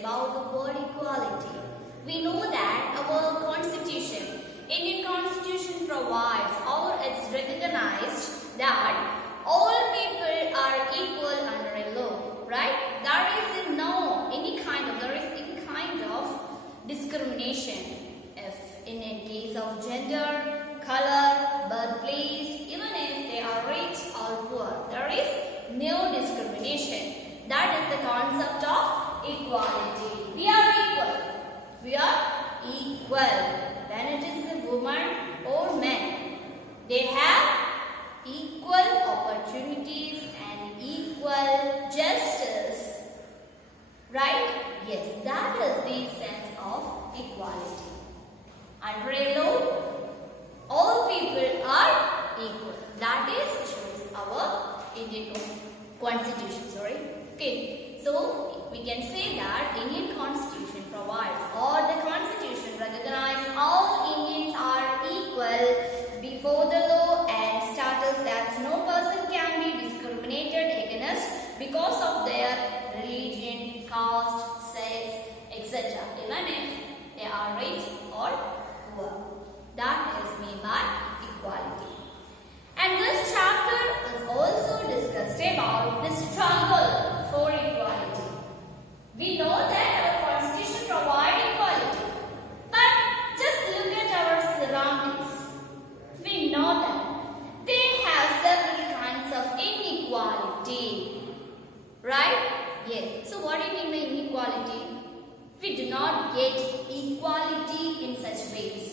about the word equality. We know that our constitution, Indian constitution provides or it's recognized that all people are equal under a law, right? There is any kind of discrimination if in a case of gender, color, birthplace, even if they are rich or poor, there is no discrimination. That is the concept of equality. We are equal. We are equal. When it is a woman or man, they have equal opportunities and equal justice. Right? Yes, that is the sense of equality. Under a law, all people are equal. That is shows our Indian constitution. Okay. So we can say that Indian constitution provides or the constitution recognizes all Indians are equal before the law and status that no person can be discriminated against because of their religion, caste, sex, etc. Even if they are rich or poor. That is meant by equality. And this chapter is also discussed about the struggle for equality. We know that our constitution provides equality, but just look at our surroundings. We know that they have several kinds of inequality, right? Yes. So what do you mean by inequality? We do not get equality in such ways.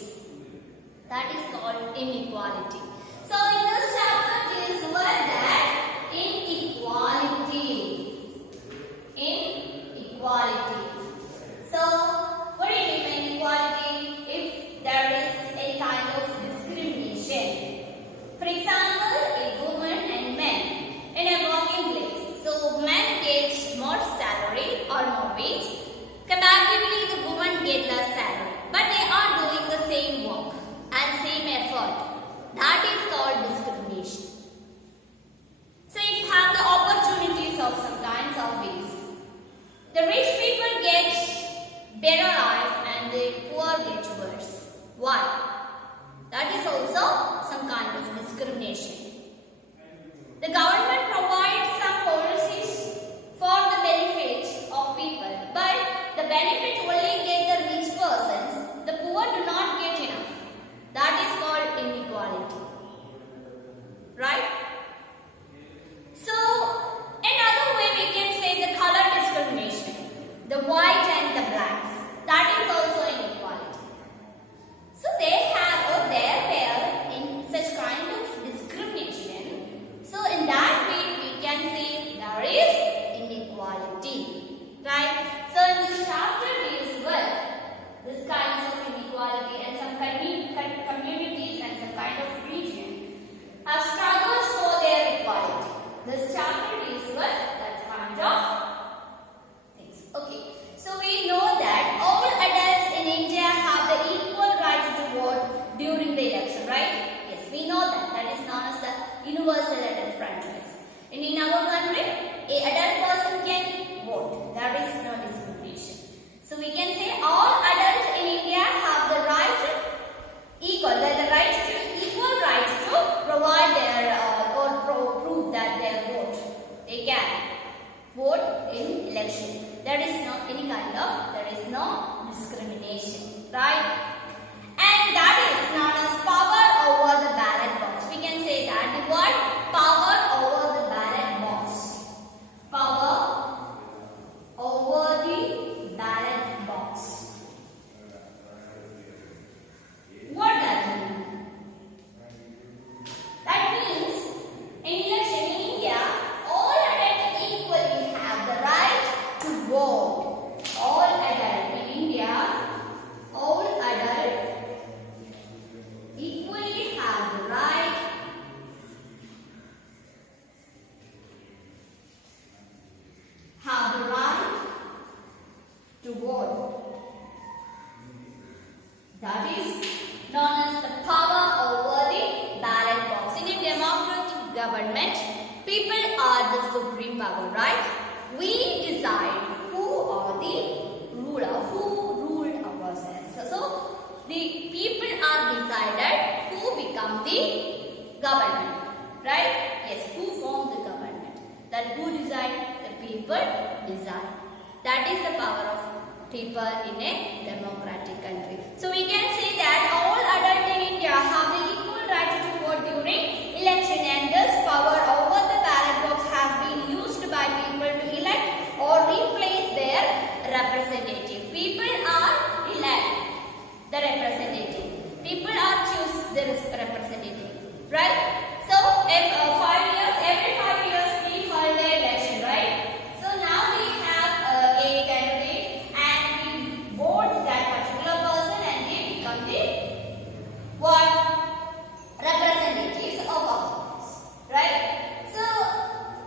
That is called inequality. So in this chapter deals with that inequality. Inequality. So what do you mean by inequality? If there is a kind of discrimination. For example, a woman and man in a working place. So men get more salary or more wage. Comparatively, the woman get less salary. But they are doing the same work and same effort. That is called discrimination. So if you have the opportunities of some kinds of ways, the rich people get better life and the poor get worse. Why? That is also some kind of discrimination. The government provides some policies for the benefit of people, but the benefit only get the rich persons, the poor do not get enough. That is called inequality. Right? So, another way we can say the color discrimination. The white and the blacks. That is also inequality. So, they have or they were in such kind of discrimination. So, in that way we can say there is inequality. Right? So, in this chapter deals with this kinds of inequality and some communities and some kind of region have struggles for their equality. This chapter deals with that kind of things. Okay, so we know that all adults in India have the equal right to vote during the election, right? Yes, we know that. That is known as the universal adult franchise. And in our country, an adult person can vote. There is no discrimination. So we can say all adults in India have the right to equal right to provide their or prove that they vote. They can vote in election. There is no discrimination, right? And that is known as power over the ballot box. We can say that the word power over the ballot box. Power over the ballot box. What does it mean? That means in election in India, all adults equally have the right to vote. All adults in India, all adults equally have the right to vote. That is known as the power over the ballot box. In a democratic government, people are the supreme power, right? We decide who are the the government. Right? Yes, who formed the government? That who decide? The people decide. That is the power of people in a democratic country. So we can say that all adults in India have the equal right to vote during election, and this power over the ballot box has been used by people to elect or replace their representative. People are elect the representative. People are choose the representative. Right? So if 5 years, every 5 years we hold the election, right? So now we have a candidate and we vote that particular person and they become the what? Representatives of ours, right? So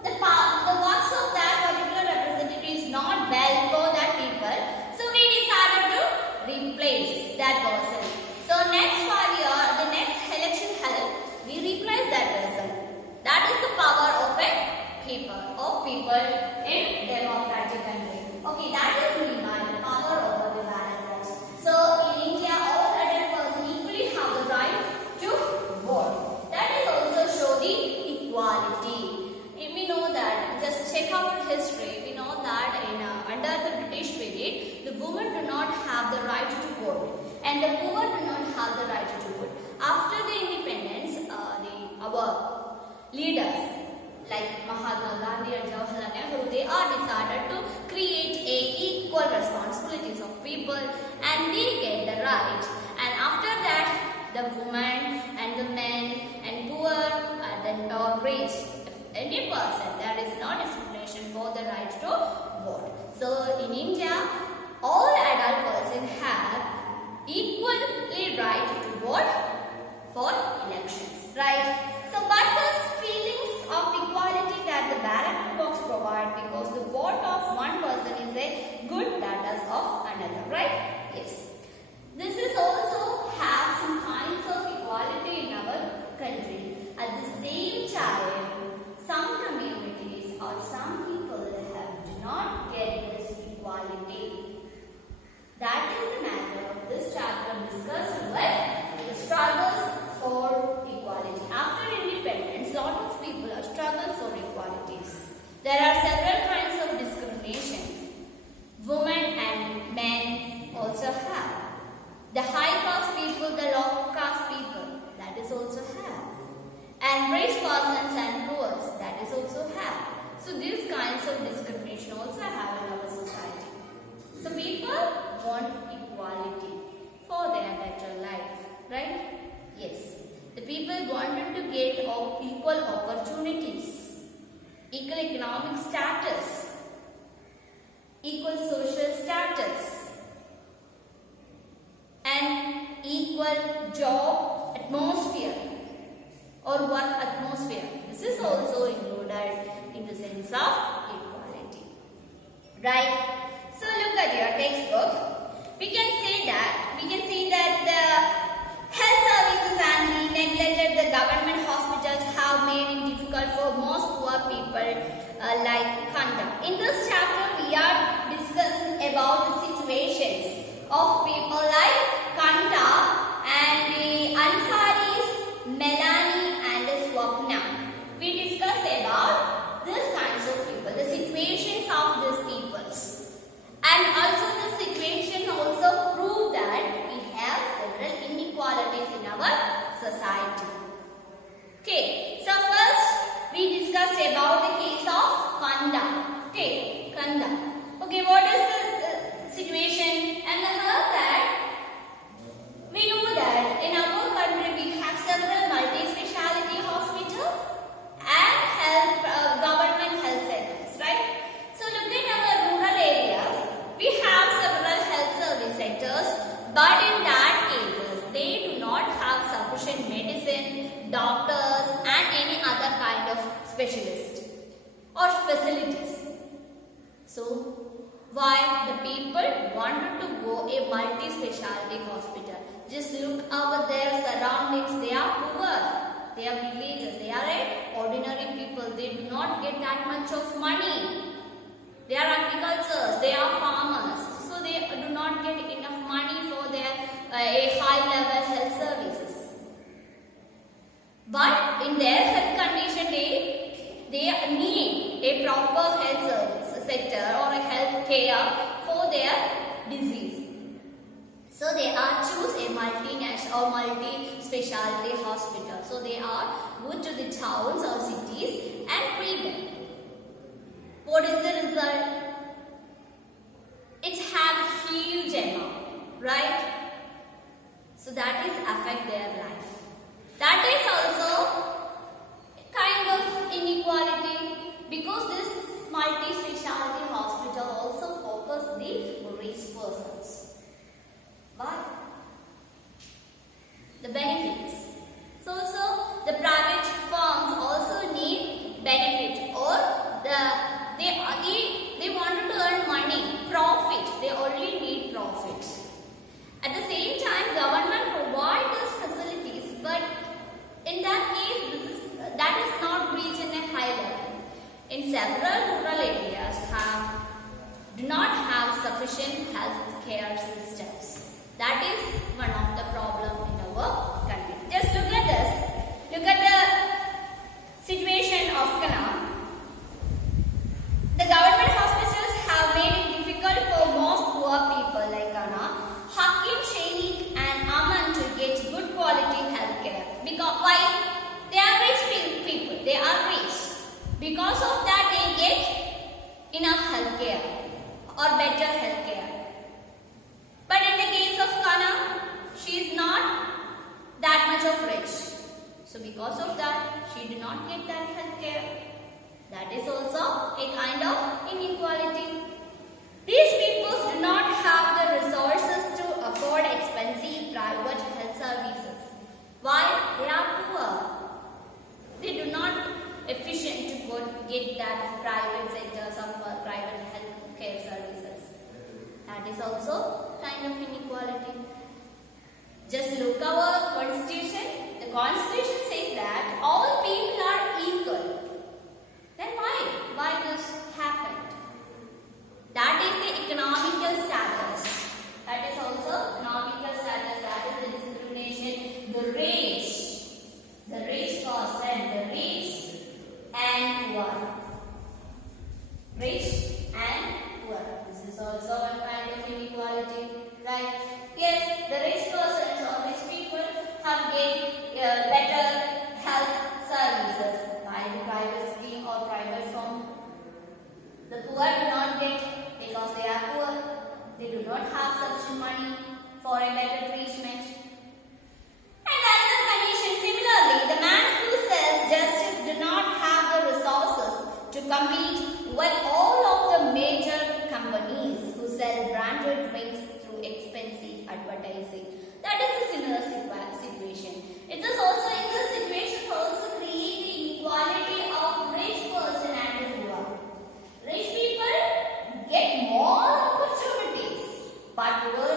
the works of that particular representative is not well for that people. So we decided to replace that person. So next 5 years, the next election held, we replace that person. That is the power of a people in democratic country. Okay, that is meant by the power over the ballot box. So in India, all adult persons equally have the right to vote. That is also show the equality. We know that, just check our history, we know that under the British period, the women do not have the right to vote and the poor do not have the right to vote. After the independence, our leaders like Mahatma Gandhi and Jawaharlal Nehru, they are decided to create equal responsibilities of people and they get the right. And after that, the women and the men and poor and then rich, any person, there is no discrimination for the right to vote. So in India, all adult persons have equally right to vote for elections, right? So but the feelings of equality that the ballot box provide, because the vote of one person is a good that is of another, right? Yes. This is also have some kinds of equality in our country. At the same time, some communities or some people do not get this equality. That is the matter of this chapter discussed with the struggles for equality. After independence, lot of people are struggling for equalities. There are several kinds of discrimination. Women and men also have. The high caste people, the low caste people, that is also have. And rich persons and poor, that is also have. So these kinds of discrimination also have in our society. So people want equality for their better life, right? Yes. The people wanted to get equal opportunities, equal economic status, equal social status, and equal job atmosphere or work atmosphere. This is also included in the sense of equality, right? So look at your textbook. We can see that the health services and the neglected the government hospitals have made it difficult for most poor people like Kanda. In this chapter, we are discussing about the situations of people like Kanda and the Ansaris, Melanie and the Swapna. We discuss about these kinds of people, the situations of these peoples. And also the situation also prove that we have several inequalities in our society. Okay, so first we discussed about the case of Kanda. Okay, Kanda. Okay, what is the situation? And I heard that we know that in our country we have several multi-speciality hospitals and government health centers, right? So look at our rural areas. We have several health service centers, but in that cases, they do not have sufficient medicine, doctors and any other kind of specialist or facilities. So, why the people wanted to go a multi-speciality hospital? Just look over their surroundings, they are poor, they are villagers, they are ordinary people, they do not get that much of money. They are agriculturists, they are farmers, so they do not get enough money for their high level health services. But in their health condition, they need a proper health service sector or a health care for their disease. So they are choose a multinational or multi-specialty hospital. So they are go to the towns or cities and treat them. What is the result? It have huge amount, right? So that is affect their life. That is also kind of inequality because this multi-specialty hospital also focus the rich persons. Why? The benefits. So the private firms also need benefit or they wanted to earn money, profit. They only need profit. At the same time, government provides those facilities, but in that case, that is not reached in a high level. In several rural areas, do not have sufficient health care systems. That is one of the problems in our country. Just look at this. Look at the situation of Kana. The government hospitals have made it difficult for most poor people like Kana, Hakim, Sheikh and Aman to get good quality health care. Because why? They are rich people. They are rich. Because of that, they get enough health care or better health care. But in the case of Kana, she is not that much of rich. So because of that, she did not get that health care. That is also a kind of inequality. These people do not have the resources to afford expensive private health services. Why? They are poor. They do not efficient to go get that private sectors of private health care services. That is also kind of inequality. Just look our constitution. The constitution says that all people are equal. Then why this happened? That is the economical status. That is also economical status. That is the discrimination. The rich person, the rich and poor. Rich and poor. This is also a kind of inequality, right? Yes, the rich persons or rich people have gained better health services by the private scheme or private firm. The poor do not get because they are poor. They do not have such money for a better treatment. And another condition, similarly, the man who sells justice do not have the resources to compete with all of the major companies who sell branded drinks through expensive advertising. That is a similar situation. It is also in this situation also create the inequality of rich person and the poor. Rich people get more opportunities, but poor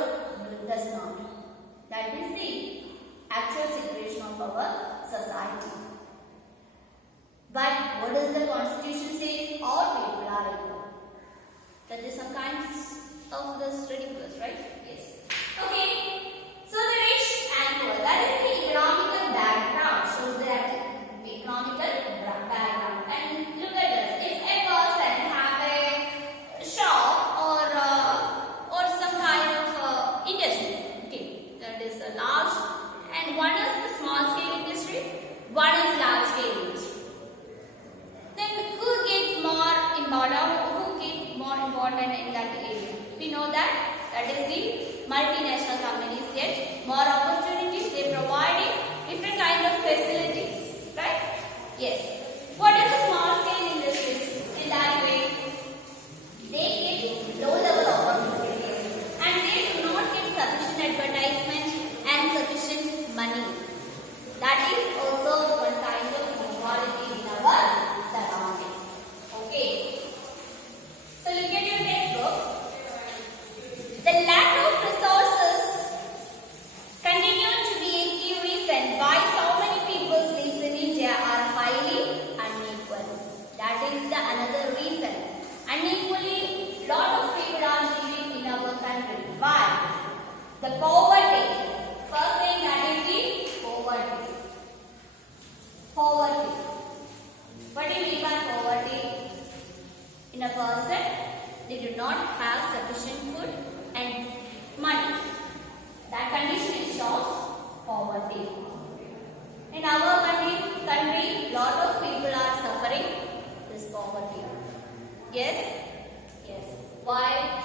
does not. That is the actual situation of our society. But what does the constitution say? All people are equal. That is some kinds of this ridiculous, right? Yes. Okay. So the rich and poor, that is the economical background, shows that economical background. And look at this, if a person have a shop or some kind of industry, okay, that is a large, and one is the small scale industry, one is large scale industry. Then who get more important in that area? We know that is the multinational companies do not have sufficient food and money. That condition shows poverty. In our country, lot of people are suffering this poverty. Yes? Yes. Why?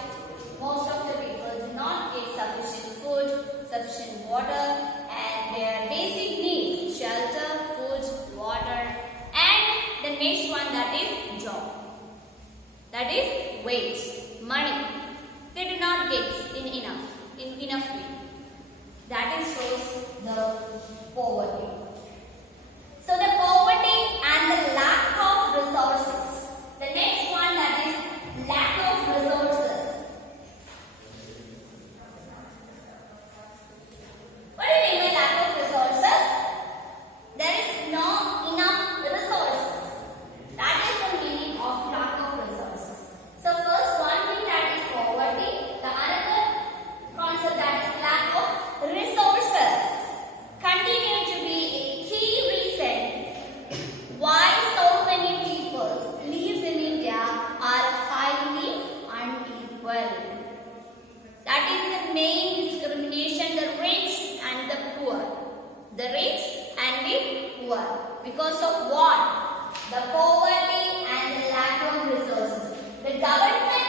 Most of the people do not get sufficient food, sufficient water, and their basic needs, shelter, food, water, and the next one, that is job. That is wage, money. They do not get in enough way. That is shows the poverty. So the poverty and the lack of resources. The next one, that is lack of resources. What do you mean by lack of resources? There is not enough resources. That is the meaning of lack of resources. So first one thing, that is poverty. The another concept, that is lack of resources, continue to be a key reason why so many people lives in India are highly unequal. That is the main discrimination, the rich and the poor. The rich and the poor. Because of what? The poverty and the lack of resources. The government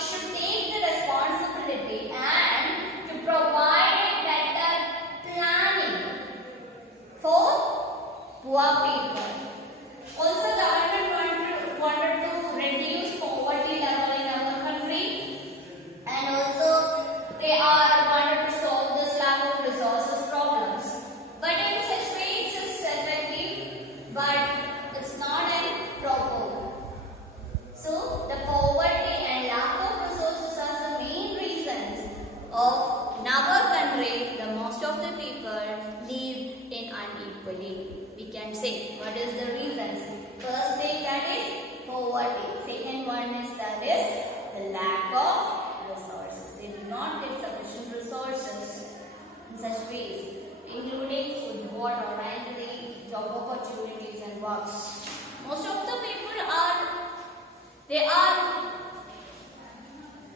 should take the responsibility and to provide a better planning for poor people. Also, the government wanted to reduce poverty level in our country, and also they wanted to solve this lack of resources problems. But in such way, it is effective, but it's not a proper. So the poverty and lack of resources are the main reasons of in our country. The most of the people live in unequally. We can say what is the reasons. First thing, that is poverty. Second one is that is the lack of resources. They do not get sufficient resources in such ways, including food, water, and the job opportunities and works. Most of the people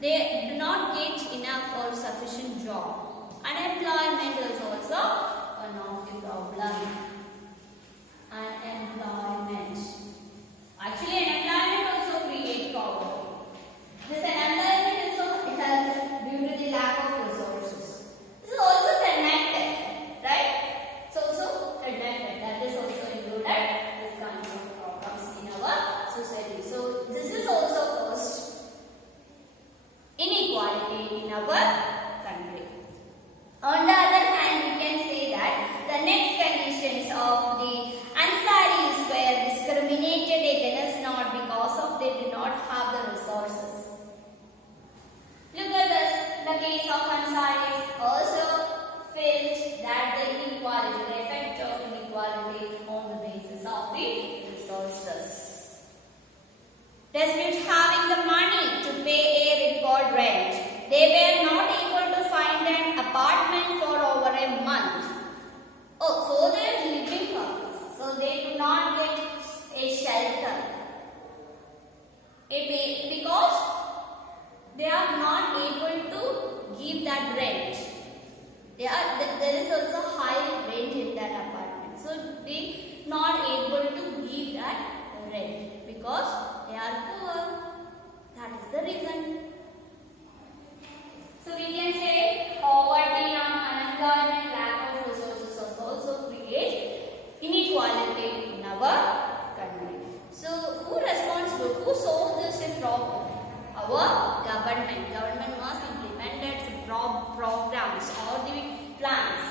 they do not get enough or sufficient job. Unemployment is also one of the problem. Unemployment. Actually, unemployment also creates poverty. This unemployment also helps due to the lack of resources. This is also connected, right? It's also connected. That is also included this kinds of problems in our society. So this is also caused inequality in our country. On the other hand, we can say that the next conditions of the Ansaris were discriminated against not because of they did not have the resources. Look at this. The case of Ansaris also felt that the inequality, the effect of inequality on the basis of the resources. Despite having the money to pay a record rent, they were not able to find an apartment for over a month. For their living purpose. So they do not get a shelter. Because they are not able to give that rent. There is also high rent in that apartment. So they not able to give that rent because they are poor. That is the reason. So we can say poverty and unemployment, lack of resources also create inequality in our country. So who responsible? Who solved this problem? Our government. Government must implement programs or the plans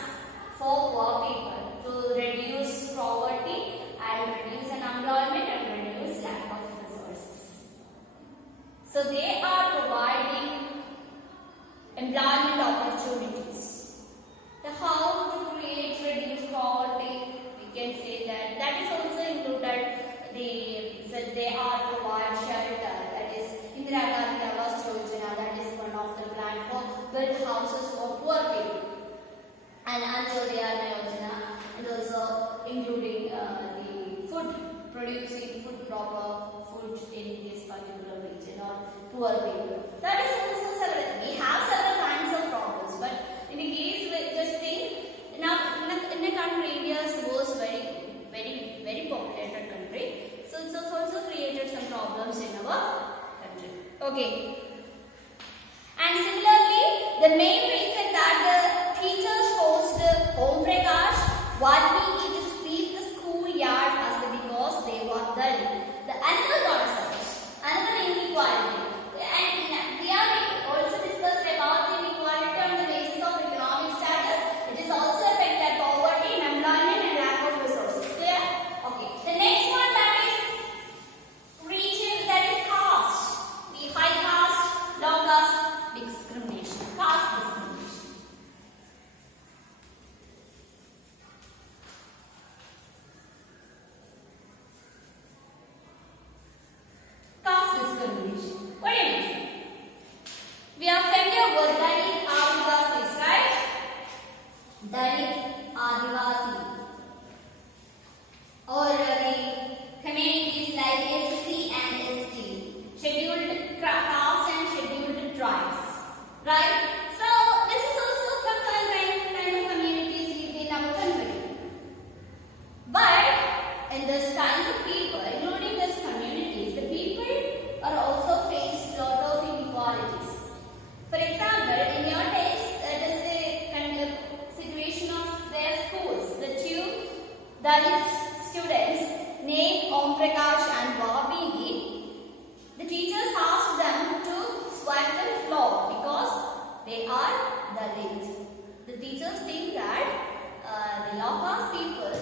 for poor people to reduce poverty and reduce unemployment and reduce lack of resources. So they are providing employment opportunities. The how to reduce poverty, we can say that is also included. They are provide shelter, that is Indira Gandhi Awas Yojana, that is one of the plan for build houses for poor people, and Antyodaya Yojana, and also including the food, producing food, proper food in this particular region or poor people. That is also several. We have several kinds of problems, but in the case we just think in a country, India was very populated country, so it's also created some problems in our country. Okay. And similarly, the main reason that the teachers forced Om Prakash Valmiki to sweep the schoolyard as because they were Dalit. The another concept, another inequality, and we are also discussed about the inequality on the basis of economic status. It is also affected poverty, unemployment, and lack of resources. Clear? Okay. The next one that is region, that is caste. The high caste, low caste discrimination. Caste discrimination. Caste discrimination. What do you mean? We are familiar with Dalit Adivasis, right? Dalit Adivasi. Or the communities like SC and ST. Scheduled castes and scheduled tribes. Right? So, this is also some kind of communities within our country. But, in this kinds of people, including these communities, the people are also face lot of inequalities. For example, in your case, that is the kind of situation of their schools. The two Dalit students named Om Prakash and Valmiki, the teachers asked them to sweep the floor because they are Dalit. The teachers think that the low caste peoples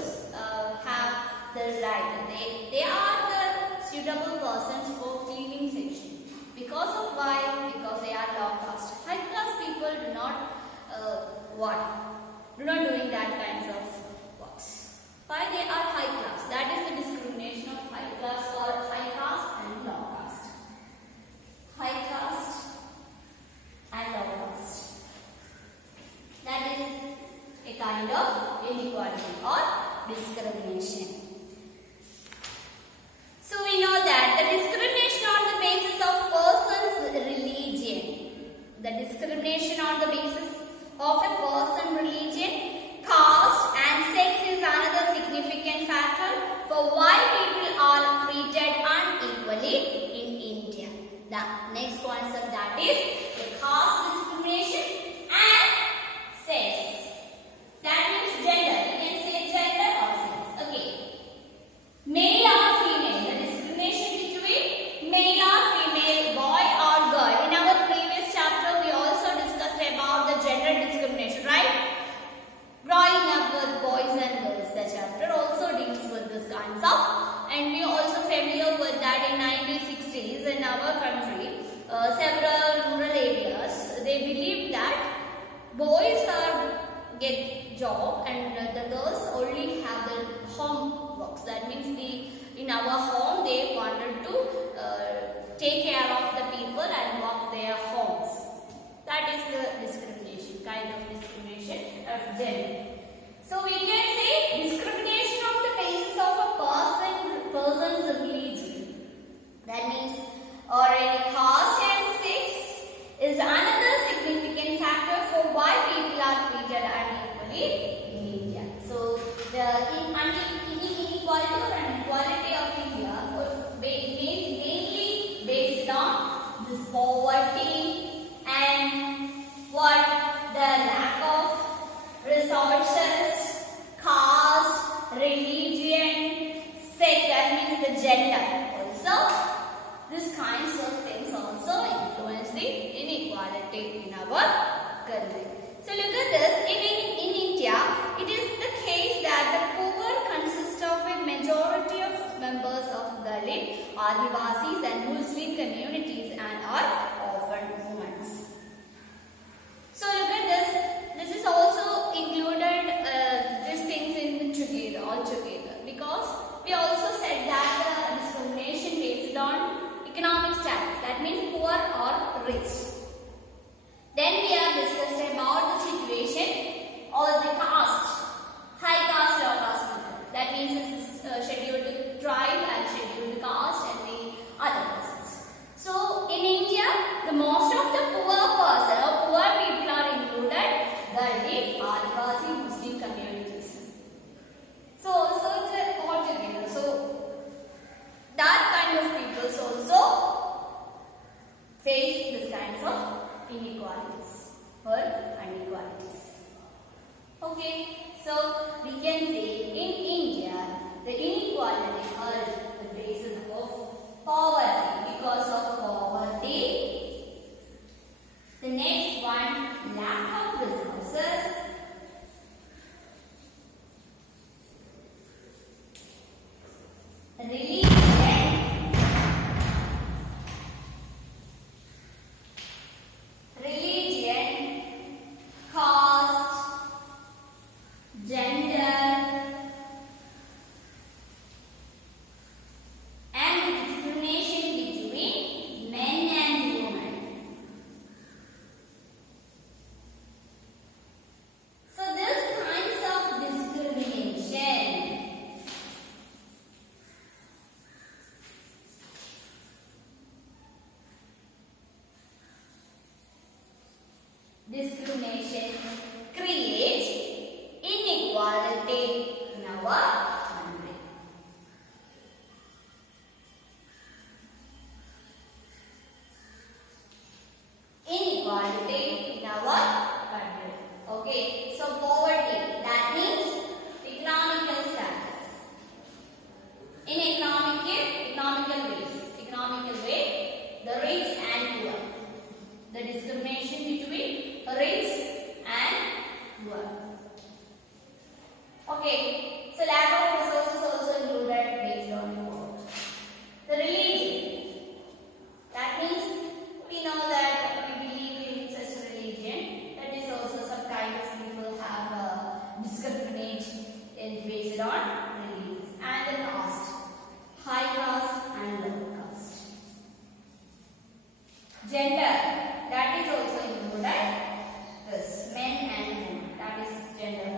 have the right. They are the suitable persons for cleaning section. Because of why? Because they are low caste. High caste people do not doing that kinds of works. Why they are high class? That is the discrimination of high class or high caste and low caste. High caste and low caste. That is a kind of inequality or discrimination. So we know that the discrimination on the basis of person's religion, the discrimination on the basis of a person's religion, caste and sex is another significant factor for why people are treated unequally in India. The next concept, that is the caste discrimination and sex. That means gender. You can say gender or sex. Okay. Male or female. The discrimination between male or female, boy or girl. In our previous chapter, we also discussed about the gender discrimination, right? Growing up with boys and girls. The chapter also deals with this kinds of, and we are also familiar with that in 1960s in our country. Several rural areas, they believe that boys get job and the girls only have the home works. That means in our home they wanted to take care of the people and work their homes. That is the discrimination, kind of discrimination of gender. So we can say discrimination on the basis of a person's religion. That means or any caste and sex is another significant factor for why people are treated unequally in India. So the inequality or inequality of India would mainly based on this poverty and what the lack of resources, caste, religion, sex, that means the gender also. These kinds of things also influence the inequality in our country. So look at this. In India, it is the case that the poor consist of a majority of members of Dalit, Adivasis and Muslim communities and are often women. So look at this. This is also included these things in together, all together, because we also said that discrimination based on economic status, that means poor or rich. Then we have discussed about the situation or the caste, high caste, low caste people. That means this is scheduled tribe and scheduled caste and the other persons. So in India, inequalities or inequalities. Okay, so we can say in India the inequality are the basis of poverty. Because of poverty, the next one, lack of resources. Religion, caste, gender, and discrimination between men and women. So these kinds of discrimination creates inequality in our country. Inequality in our country. Okay, so poverty, that means economical status. In economical way, the rich and poor. The discrimination between rich and poor. Okay, so lack of resources also included based on poverty. The religion, that means we know that we believe in such a religion. That is also some kind of people have discrimination based on religion. And the caste, high caste and low caste. Gender, that is also included. This men and women, that is gender.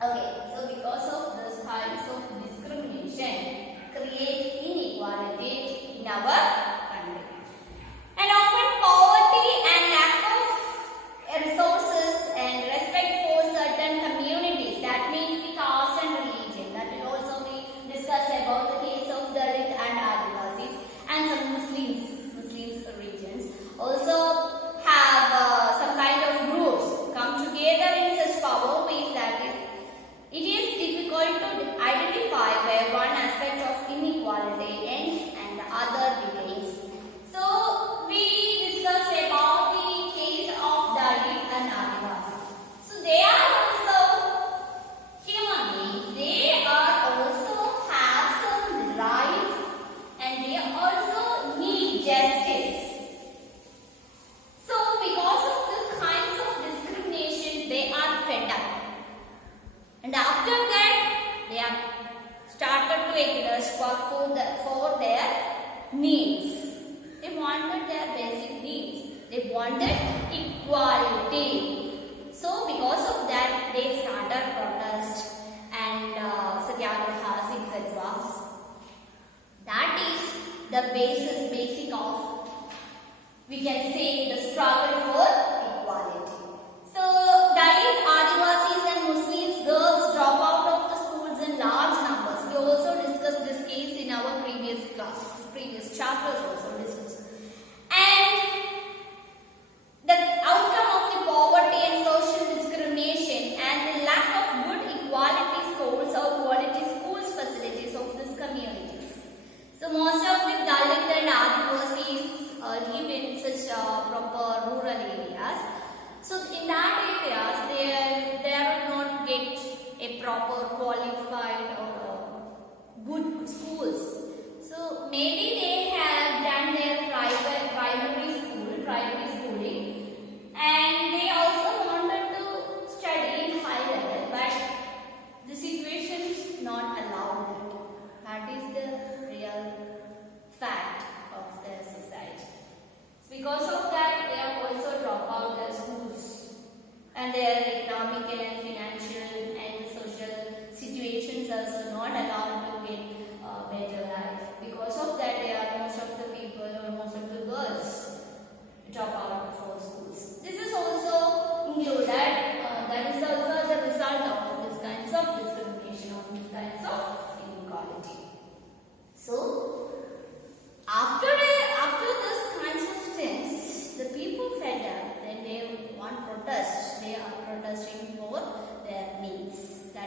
Okay, so because of those kinds of discrimination, create inequality in our country. And often poverty and lack of resources and respect for certain communities, that means the caste and religion. That will also be discussed about the case of Dalit and Adivasis and some Muslim regions. Also have some kind of groups come together in such power ways that it is difficult to identify where one aspect of inequality ends and the other begins. So we discussed about the case of Dalit and Adivasis. So they are also human beings. They are also have some rights and they also need justice. So because of this kinds of discrimination, they are fed up. And after that, they have started to exert work for their needs. They wanted their basic needs. They wanted equality. So because of that, they started protest and satyagrahas, etc. That is the basic of, we can say, the struggle for equality. So Dalit, Adivasis and Muslims girls drop out of the schools in large numbers. We also discussed this case in our previous classes, previous chapters also discussed. And the outcome of the poverty and social discrimination and the lack of good equality schools or quality schools facilities of these communities. So most of the Dalit and Adivasis live in such proper rural areas. So in that areas, they are not get a proper qualified or good schools. So maybe they have done their primary schooling, and they also wanted to study in high level, but the situation is not allowed it. That is the real fact of the society. So because of that, they have also dropped out their schools, and their economical and financial and social situations also not allowed to get better life. Because of that, they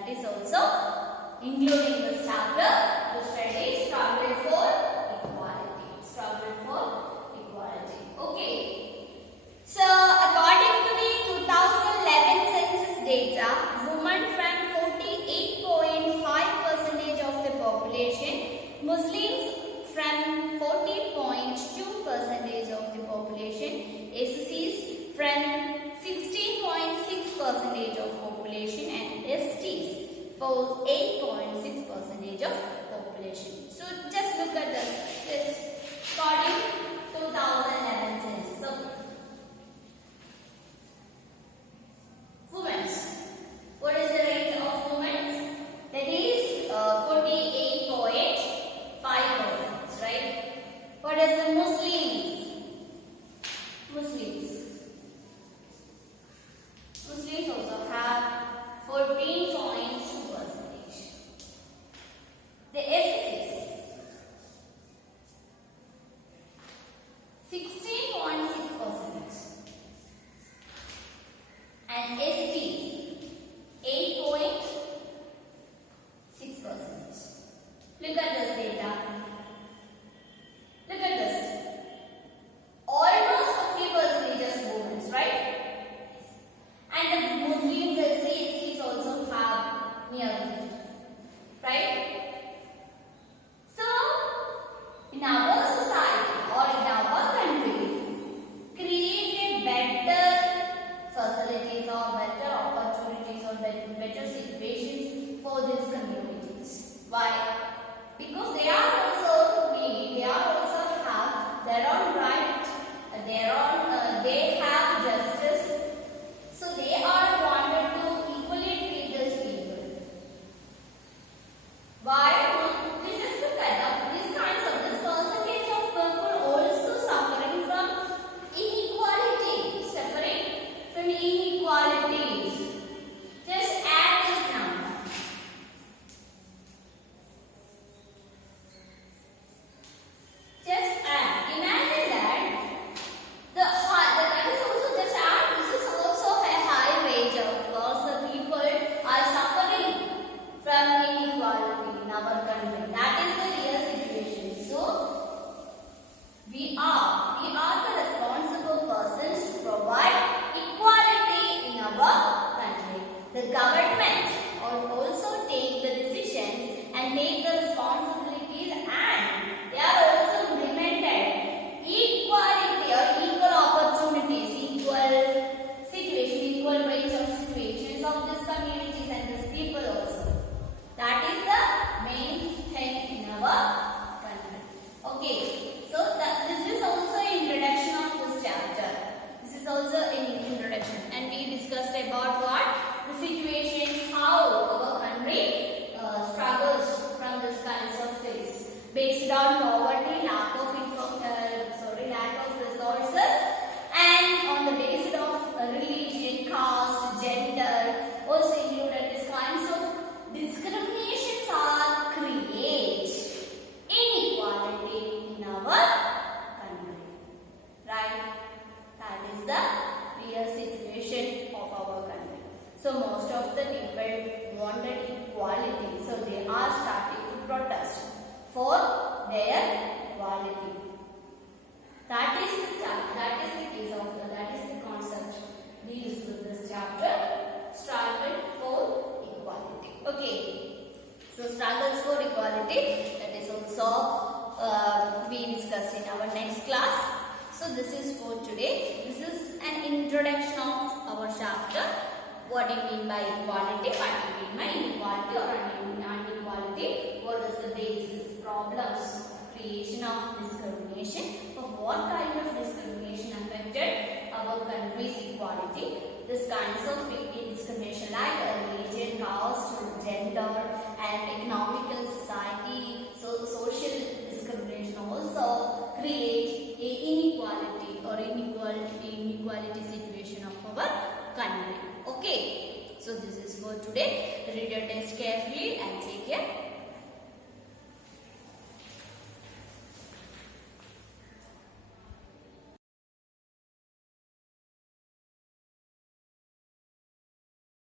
That is also including this chapter to study struggle for equality. Struggle for equality. Okay. So according to the 2011 census data, women from 48.5% of the population, Muslims from 40.2% of the population, SCs from 16.6% of population, and STs for 8.6% of population. So just look at this according 2011 census. So, women's. What is the rate of women's? That is 48.5%, right? What is the Muslims? Muslims also have 14.2%. The SCs 16.6%, and STs 8.6%. Look at this data. Look at this. Almost 50% is women, right? And the Muslims and SCs also have near 50%, right? So, in our society or in our country, create better facilities or better opportunities or better situations for these communities. Why? Because they are also have their own right, they have justice, so they are wanted to equally treat these people. Why? Let's just look at this percentage of people also suffering from inequalities. Just add this number. Just add. Imagine that that is also just add. This is also a high rate of course. The people are suffering from inequality in our country. That is the real situation. So we are the responsible persons to provide equality in our country. The government also take the decisions and take the responsibilities, and they are also implemented equality or equal opportunities, equal situation, equal range of situations of these communities and these people also. That is the main thing in our country. Okay, so this is also introduction of this chapter. This is also an introduction, and we discussed about what? The situations, how our country struggles from this kinds of things based on poverty, lack of resources, and on the basis of religion, caste, gender, also included these kinds of discriminations are create inequality in our country, right? That is the real situation of our country. So most of the people wanted equality, so they are starting to protest for their equality. That is the concept deals with this chapter, struggle for equality. Okay, so struggles for equality, that is also we discuss in our next class. So this is for today. This is an introduction of our chapter. What do you mean by equality? What do you mean by inequality or inequality? What is the basis, problems of creation of discrimination? Of what kind of discrimination affected our country's equality? This kinds of discrimination like religion, caste, gender, and economical society. So social discrimination also create a inequality or inequality situation of our country. Okay, so this is for today. Read your text carefully and take care.